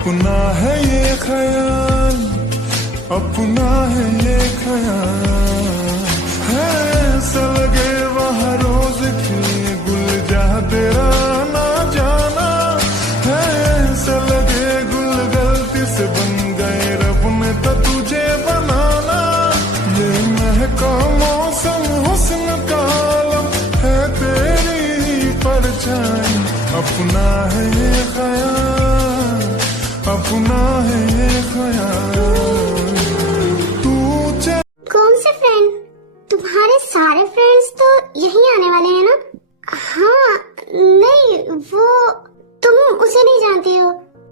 अपना है ये ख्याल, अपना है ये ख्याल, है ऐसा लगे वहाँ रोज की गुल जा तेरा ना जाना, है ऐसा लगे गुल गलती से बन गए रब ने तो तुझे बनाना। ये महका मौसम हुस्न का आलम है तेरी परछाई, अपना है ये ख्याल, अपना है ये ख्याल। तू कौन से फ्रेंड? तुम्हारे सारे फ्रेंड्स तो यही आने वाले हैं ना? हाँ, नहीं वो तुम उसे नहीं जानती हो,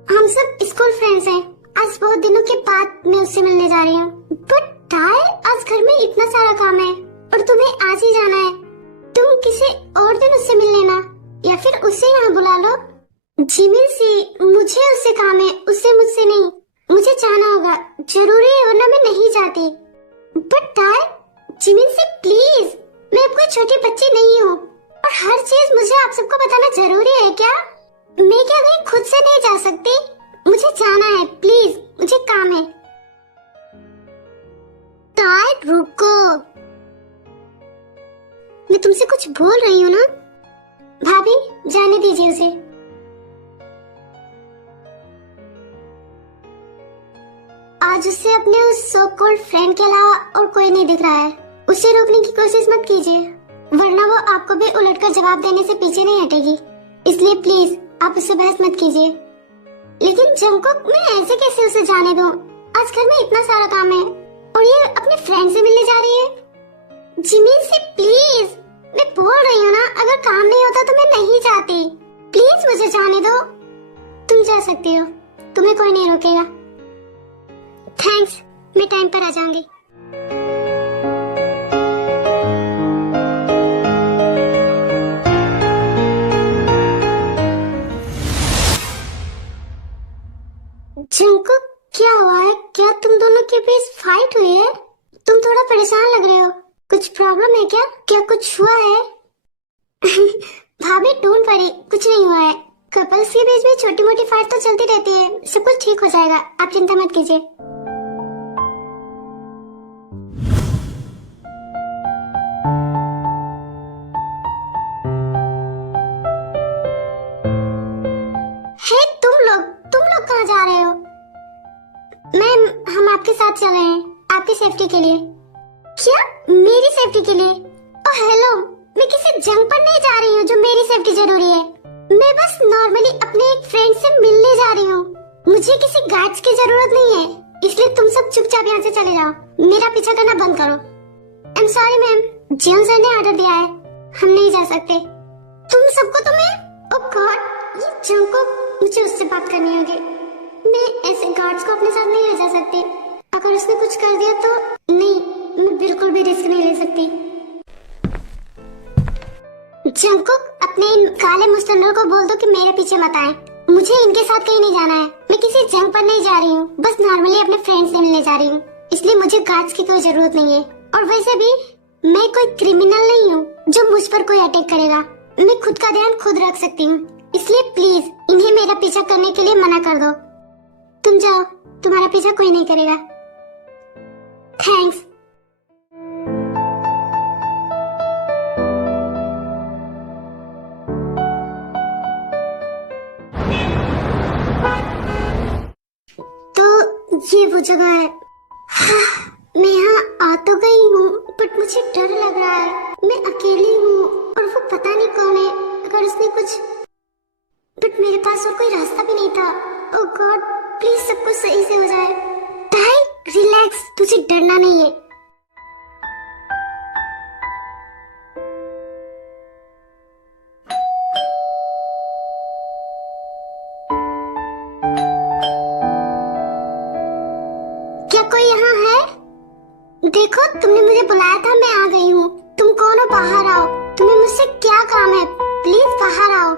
हम सब स्कूल फ्रेंड्स हैं। आज बहुत दिनों के बाद मैं उससे मिलने जा रही हूँ। बट टाय, आज घर में इतना सारा काम है और तुम्हें आज ही जाना है। तुम किसी और दिन उससे मिल लेना या फिर उसे यहाँ बुला लो। जिमिन सी, मुझे उससे काम है, उससे मुझसे नहीं। मुझे जाना होगा, जरूरी है, वरना मैं नहीं जाती। बट टाय, जिमिन सी प्लीज, मैं अब कोई छोटी बच्ची नहीं हूँ और हर चीज मुझे आप सबको बताना जरूरी है क्या? मैं क्या कहीं खुद से नहीं जा सकती? मुझे जाना है, प्लीज, मुझे काम है। टाय रुको, मैं तुमसे कुछ बोल रही हूँ ना। भाभी, जाने दीजिए उसे। आज उससे अपने उस सो कॉल्ड फ्रेंड के अलावा और कोई नहीं दिख रहा है। उसे रोकने की कोशिश मत कीजिए, वरना वो आपको भी उलटकर जवाब देने से पीछे नहीं हटेगी। इसलिए प्लीज आप उससे बहस मत कीजिए। लेकिन जंगकुक, मैं ऐसे कैसे उसे जाने दूं? आज घर में इतना सारा काम है और ये अपने फ्रेंड से मिलने जा रही है। जिमिन से प्लीज, मैं बोल रही हूँ ना, अगर काम नहीं होता तो मैं नहीं जाती। प्लीज मुझे जाने दो। तुम जा सकती हो, तुम्हें कोई नहीं रोकेगा। थैंक्स, मैं टाइम पर आ जाऊंगी। जंगकुक, क्या हुआ है? क्या तुम दोनों के बीच फाइट हुई है? तुम थोड़ा परेशान लग रहे हो, कुछ प्रॉब्लम है क्या? क्या कुछ हुआ है? भाभी डोंट वरी, कुछ नहीं हुआ है। कपल्स के बीच में छोटी मोटी फाइट तो चलती रहती है, सब कुछ ठीक हो जाएगा, आप चिंता मत कीजिए। हे तुम लोग कहाँ जा रहे हो? मैम, हम आपके साथ चल रहे हैं, आपकी सेफ्टी के लिए। क्या? मेरी सेफ्टी के लिए? ओह हेलो, मैं किसी जंग पर नहीं जा रही हूँ जो मेरी सेफ्टी जरूरी है। मैं बस नॉर्मली अपने एक फ्रेंड से मिलने जा रही हूँ। मुझे किसी गाइड्स की जरूरत नहीं है, इसलिए तुम सब चुपचाप यहाँ से चले जाओ, मेरा पीछा करना बंद करो। I am sorry ma'am, Jeon sir ने ऑर्डर दिया है, हम नहीं जा सकते। तुम सबको तो मैं, ओह गॉड, ये जंगकुक, मुझे उससे बात करनी होगी। मैं ऐसे गार्ड्स को अपने साथ नहीं ले जा सकती, अगर उसने कुछ कर दिया तो नहीं, मैं बिल्कुल भी रिस्क नहीं ले सकती। जंगकुक, अपने इन काले मुस्तनर को बोल दो कि मेरे पीछे मत आए। मुझे इनके साथ कहीं नहीं जाना है, मैं किसी जंग पर नहीं जा रही हूँ, बस नॉर्मली अपने फ्रेंड से मिलने जा रही हूँ, इसलिए मुझे गार्ड्स की कोई जरूरत नहीं है। और वैसे भी मैं कोई क्रिमिनल नहीं हूँ जो मुझ पर कोई अटैक करेगा। मैं खुद का ध्यान खुद रख सकती हूँ, इसलिए प्लीज इन्हें मेरा पीछा करने के लिए मना कर दो। तुम जाओ, तुम्हारा पीछा कोई नहीं करेगा। थैंक्स। तो ये वो जगह है। हाँ, मैं यहाँ आ तो गई हूँ, बट मुझे डर लग रहा है। मैं अकेली हूँ और वो पता नहीं कौन है, अगर उसने कुछ, बट मेरे पास और कोई रास्ता भी नहीं था। ओह गॉड, प्लीज सब कुछ सही से हो जाए। टाई, रिलैक्स, तुझे डरना नहीं है। क्या कोई यहाँ है? देखो, तुमने मुझे बुलाया था, मैं आ गई हूँ। तुम कौन हो? बाहर आओ। तुम्हें मुझसे क्या काम है? प्लीज बाहर आओ।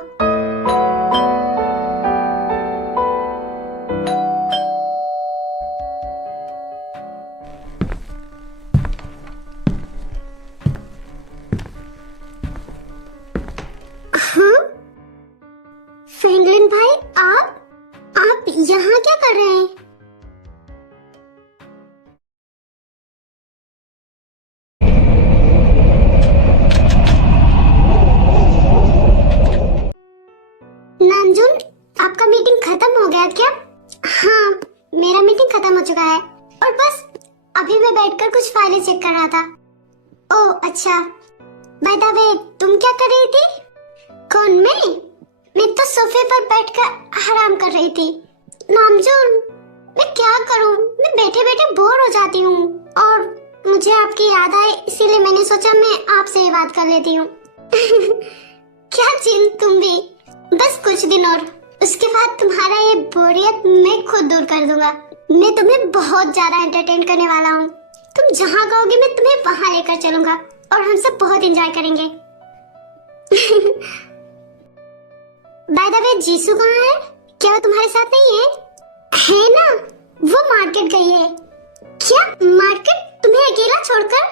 हाँ? फ्रैंकलिन भाई, आप यहाँ फाइलें चेक कर रहा था। ओह अच्छा, बाय द वे तुम क्या कर रही थी? कौन, मैं तो सोफे पर बैठकर आराम कर रही थी। नामजूर, मैं क्या करूं, मैं बैठे बैठे बोर हो जाती हूँ और मुझे आपकी याद आई, इसीलिए मैंने सोचा मैं आपसे ही बात कर लेती हूँ। क्या जिन, तुम भी बस कुछ दिन और, उसके बाद तुम्हारा ये बोरियत मैं खुद दूर कर दूंगा। मैं तुम्हें बहुत ज्यादा एंटरटेन करने वाला हूँ। तुम जहाँ कहोगे मैं तुम्हें वहाँ लेकर चलूंगा और हम सब बहुत एंजॉय करेंगे। बाय द वे जीसू कहाँ है? क्या वो तुम्हारे साथ नहीं है? है ना, वो मार्केट गई है। क्या मार्केट, तुम्हें अकेला छोड़कर?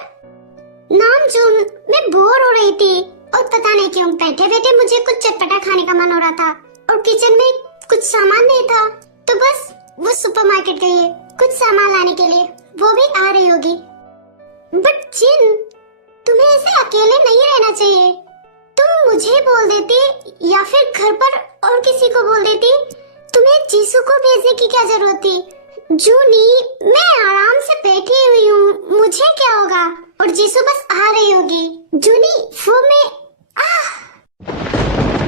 नामजून, मैं बोर हो रही थी और पता नहीं क्यों बैठे बैठे मुझे कुछ चटपटा खाने का मन हो रहा था और किचन में कुछ सामान नहीं था, तो बस वो सुपरमार्केट गई है कुछ सामान लाने के लिए। वो भी आ रही होगी। बट जिन, तुम्हें ऐसे अकेले नहीं रहना चाहिए। तुम मुझे बोल देती या फिर घर पर और किसी को बोल देती। तुम्हें जीसू को भेजने की क्या जरूरत थी? जूनी, मैं आराम से बैठी हुई हूँ, मुझे क्या होगा? और जीसू बस आ रही होगी। जूनी, वो मैं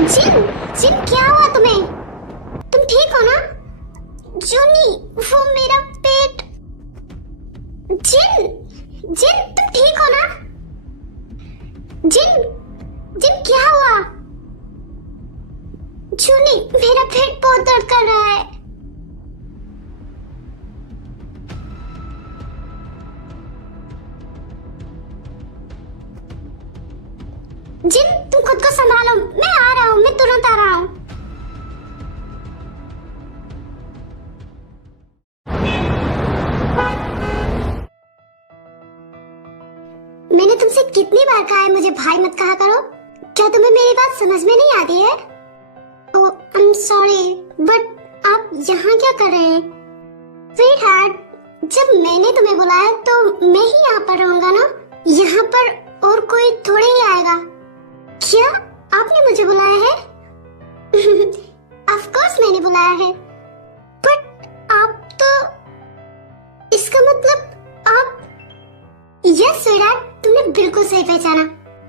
जिन, जिन क्या हुआ तुम्हें? तुम ठीक हो ना? जूनी, वो मेरा पेट। जिन, जिन तुम ठीक हो ना? जिन, जिन क्या हुआ? जूनी, मेरा पेट बहुत दर्द कर रहा है। जिन, तुम खुद को संभालो, मैं आ रहा हूँ, मैं तुरंत आ रहा हूँ। मैंने तुमसे कितनी बार कहा है मुझे भाई मत कहा करो। क्या तुम्हें मेरी बात समझ में नहीं आती है? ओह, आई एम सॉरी, बट आप यहाँ क्या कर रहे हैं? स्वीटहार्ट, जब मैंने तुम्हें बुलाया तो मैं ही यहाँ पर रहूंगा ना, यहाँ पर और कोई थोड़े ही आएगा। क्या आपने मुझे बुलाया है? ऑफ कोर्स मैंने बुलाया है, बट आप तो, इसका मतलब आप, यस स्वीटहार्ट, तुमने बिल्कुल सही पहचाना,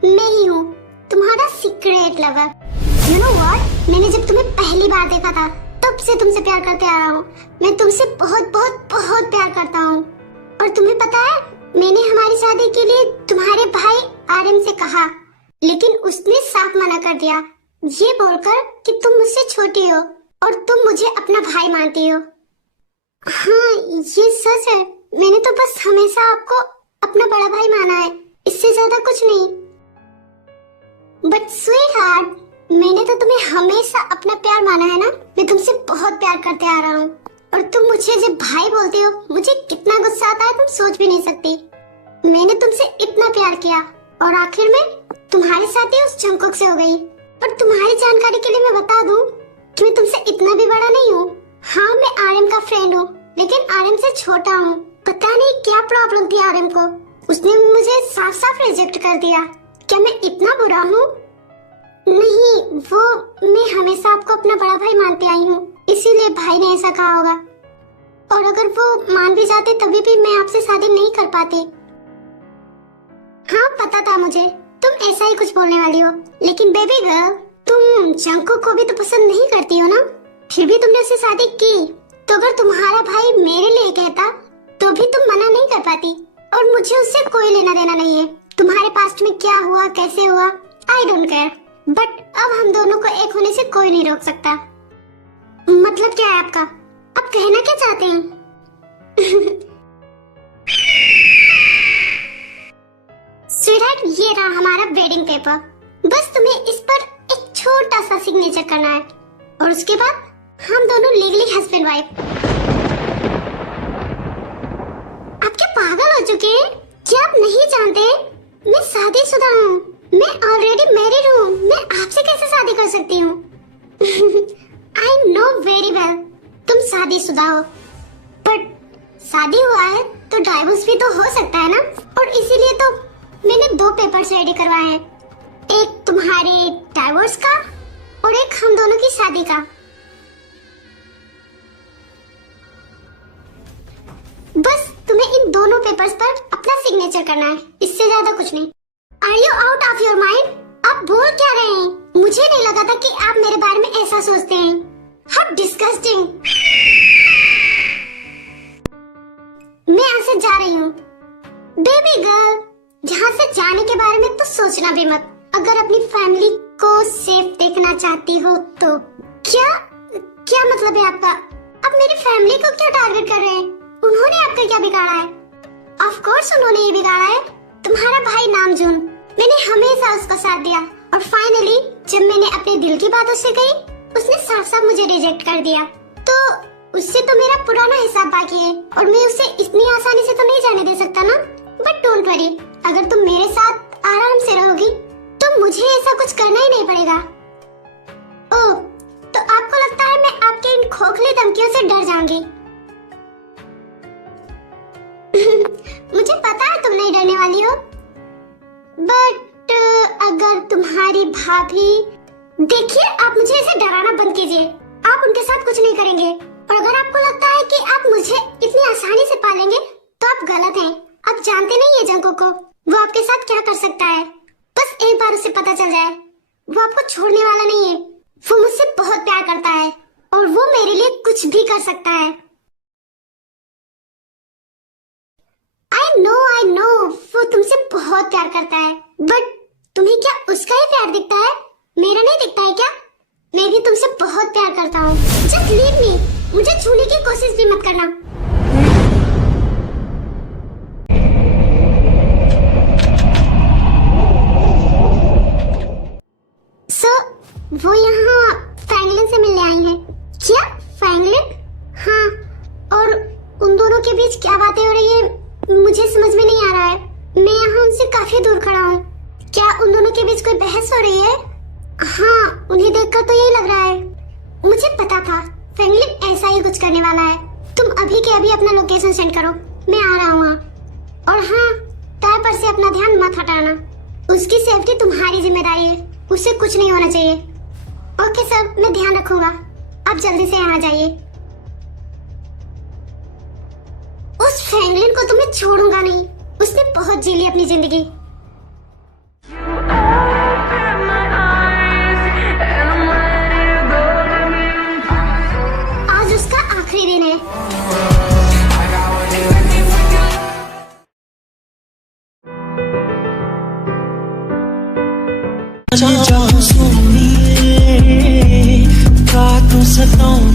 मैं ही हूँ तुम्हारा secret lover. You know what, मैंने जब तुम्हें पहली बार देखा था तब से तुमसे प्यार करते आ रहा हूँ। मैं तुमसे बहुत बहुत बहुत प्यार करता हूँ। और तुम्हें पता है, मैंने हमारी शादी के लिए तुम्हारे भाई आर्यन से कहा, लेकिन उसने साफ मना कर दिया, ये बोलकर कि तुम मुझसे छोटी हो और तुम मुझे अपना भाई मानती हो। हाँ, ये सच है, मैंने तो बस हमेशा आपको अपना बड़ा भाई माना है, इससे ज्यादा कुछ नहीं। बट स्वीटहार्ट, मैंने तो तुम्हें हमेशा अपना प्यार माना है ना। मैं तुमसे बहुत प्यार करते आ रहा हूँ और तुम मुझे जब भाई बोलते हो मुझे कितना गुस्सा आता है तुम सोच भी नहीं सकती। मैंने तुमसे इतना प्यार किया और आखिर में तुम्हारी शादी उस जंगकुक से हो गई। और तुम्हारी जानकारी के लिए मैं बता दूं कि मैं तुमसे इतना भी बड़ा नहीं हूँ। हाँ, मैं आर्यन का फ्रेंड हूँ, लेकिन आर्यन से छोटा हूँ। पता नहीं क्या प्रॉब्लम थी आर्यन को, उसने मुझे साफ साफ रिजेक्ट कर दिया। क्या मैं इतना बुरा हूँ? नहीं, वो, मैं हमेशा आपको अपना बड़ा भाई मानती आई हूँ, इसीलिए भाई ने ऐसा कहा होगा। और अगर वो मान भी जाते तभी भी मैं आपसे शादी नहीं कर पाती। हाँ, पता था मुझे तुम ऐसा ही कुछ बोलने वाली हो, लेकिन बेबी गर्ल, तुम जंगकुक को भी तो पसंद नहीं करती हो ना, फिर भी तुमने उससे शादी की। तो अगर तुम्हारा भाई मेरे लिए कहता तो भी तुम मना नहीं कर पाती। और मुझे उससे कोई लेना देना नहीं है। तुम्हारे पास्ट में क्या हुआ, कैसे हुआ, आई डोंट केयर। बट अब हम दोनों को एक होने से कोई नहीं रोक सकता। मतलब क्या है आपका? आप कहना क्या चाहते हैं? स्वीटहार्ट, ये रहा हमारा वेडिंग पेपर। बस तुम्हें इस पर एक छोटा सा सिग्नेचर करना है और उसके बाद हम दोनों लीगली हस्बैंड वाइफ। आप क्या पागल हो चुके हैं? क्या आप नहीं जानते मैं शादीशुदा हूँ, मैं ऑलरेडी मैरिड हूँ। मैं आपसे कैसे शादी कर सकती हूँ? आई नो वेरी वेल तुम शादीशुदा हो, बट शादी हुआ है तो डाइवोर्स भी तो हो सकता है ना। और इसीलिए तो मैंने 2 पेपर्स रेडी करवाए हैं, एक तुम्हारे डाइवोर्स का और एक हम दोनों की शादी का। बस तुम्हें इन दोनों पेपर्स पर अपना सिग्नेचर करना है, इससे ज्यादा कुछ नहीं। Are you out of your mind? आप बोल क्या रहे हैं? मुझे नहीं लगा था कि आप मेरे बारे में ऐसा सोचते हैं। How disgusting. मैं यहाँ से जा रही हूँ। बेबी गर्ल, जहाँ से जाने के बारे में तो सोचना भी मत। अगर अपनी फैमिली को सेफ देखना चाहती हो तो। क्या मतलब है आपका? आप मेरी फैमिली को क्यों टारगेट कर रहे हैं? उन्होंने आपका क्या बिगाड़ा है? ऑफ कोर्स उन्होंने ये बिगाड़ा है, तुम्हारा भाई नामजून। मैंने हमेशा उसका साथ दिया और फाइनली जब मैंने अपने दिल की बात उससे कही, उसने साफ साफ मुझे रिजेक्ट कर दिया। तो उससे तो मेरा पुराना हिसाब बाकी है और मैं उसे इतनी आसानी से तो नहीं जाने दे सकता ना। बट डोंट वरी, अगर तुम मेरे साथ आराम से रहोगी तो मुझे ऐसा कुछ करना ही नहीं पड़ेगा। ओह, तो आपको लगता है मैं आपके इन खोखले धमकियों से डर जाऊंगी? मुझे पता है तुम नहीं डरने वाली हो, बट अगर तुम्हारी भाभी, देखिए आप मुझे ऐसे डराना बंद कीजिए। आप उनके साथ कुछ नहीं करेंगे और अगर आपको लगता है कि आप मुझे इतनी आसानी से पालेंगे तो आप गलत हैं। आप जानते नहीं है जंको को, वो आपके साथ क्या कर सकता है। बस एक बार उसे पता चल जाए, वो आपको छोड़ने वाला नहीं है। वो मुझसे बहुत प्यार करता है और वो मेरे लिए कुछ भी कर सकता है। आई नो वो तुमसे बहुत प्यार करता है, बट तुम्हें क्या उसका ही प्यार दिखता है? मेरा नहीं दिखता है क्या? मैं भी तुमसे बहुत प्यार करता हूँ। जस्ट लीव मी, मुझे छूने की कोशिश भी मत करना। वो यहाँ फ्रैंकलिन से मिलने आई है। क्या फ्रैंकलिन? हाँ, और उन दोनों के बीच क्या बातें हो रही है मुझे समझ में नहीं आ रहा है। मैं यहाँ उनसे काफी दूर खड़ा हूँ। क्या उन दोनों के बीच कोई बहस हो रही है? हाँ, उन्हें देखकर तो यही लग रहा है। मुझे पता था फ्रैंकलिन ऐसा ही कुछ करने वाला है। तुम अभी के अभी अपना लोकेशन सेंड करो, मैं आ रहा हूँ। और हाँ, टायर पर से अपना ध्यान मत हटाना। उसकी सेफ्टी तुम्हारी जिम्मेदारी है, उससे कुछ नहीं होना चाहिए। ओके सर, मैं ध्यान रखूंगा। आप जल्दी से यहाँ जाइए। उस फ्रैंकलिन को तो मैं छोड़ूंगा नहीं, उसने बहुत जी ली अपनी जिंदगी। आज उसका आखिरी दिन है। जाओ सोनिए, रातों सताऊं